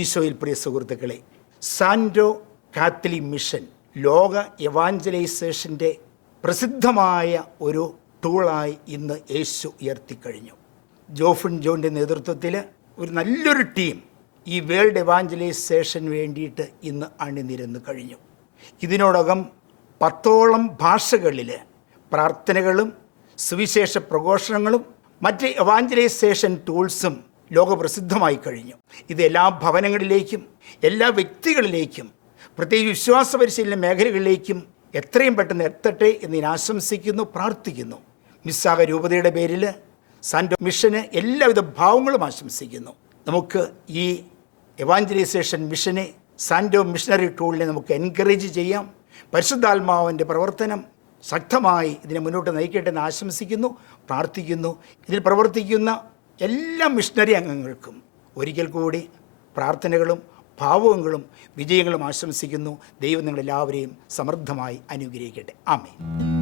ഈശോയിൽ പ്രിയ സുഹൃത്തുക്കളെ, സാൻഡോ Catholic mission ലോക എവാഞ്ചലൈസേഷൻ്റെ പ്രസിദ്ധമായ ഒരു ടൂളായി ഇന്ന് യേശു ഉയർത്തിക്കഴിഞ്ഞു. ജോഫിൻ ജോണിൻ്റെ നേതൃത്വത്തിൽ ഒരു നല്ലൊരു ടീം ഈ വേൾഡ് എവാഞ്ചലൈസേഷന് വേണ്ടിയിട്ട് ഇന്ന് അണിനിരന്ന് കഴിഞ്ഞു. ഇതിനോടകം 10ഓളം ഭാഷകളിൽ പ്രാർത്ഥനകളും സുവിശേഷ പ്രഘോഷണങ്ങളും മറ്റ് എവാഞ്ചലൈസേഷൻ ടൂൾസും ലോകപ്രസിദ്ധമായി കഴിഞ്ഞു. ഇത് എല്ലാ ഭവനങ്ങളിലേക്കും എല്ലാ വ്യക്തികളിലേക്കും പ്രത്യേകിച്ച് വിശ്വാസ പരിശീലന മേഖലകളിലേക്കും എത്രയും പെട്ടെന്ന് എത്തട്ടെ എന്ന് ഞാൻ ആശംസിക്കുന്നു, പ്രാർത്ഥിക്കുന്നു. മിസ്സാഗ രൂപതയുടെ പേരിൽ സാൻഡോ മിഷന് എല്ലാവിധ ഭാവങ്ങളും ആശംസിക്കുന്നു. നമുക്ക് ഈ എവാഞ്ചലൈസേഷൻ മിഷനെ, സാൻഡോ മിഷണറി ടൂളിനെ നമുക്ക് എൻകറേജ് ചെയ്യാം. പരിശുദ്ധാത്മാവിൻ്റെ പ്രവർത്തനം ശക്തമായി ഇതിനെ മുന്നോട്ട് നയിക്കട്ടെ എന്ന് ആശംസിക്കുന്നു, പ്രാർത്ഥിക്കുന്നു. ഇതിൽ പ്രവർത്തിക്കുന്ന എല്ലാ മിഷണറി അംഗങ്ങൾക്കും ഒരിക്കൽ കൂടി പ്രാർത്ഥനകളും ഭാവുകങ്ങളും വിജയങ്ങളും ആശംസിക്കുന്നു. ദൈവം നിങ്ങളെല്ലാവരെയും സമൃദ്ധമായി അനുഗ്രഹിക്കട്ടെ. ആമേൻ.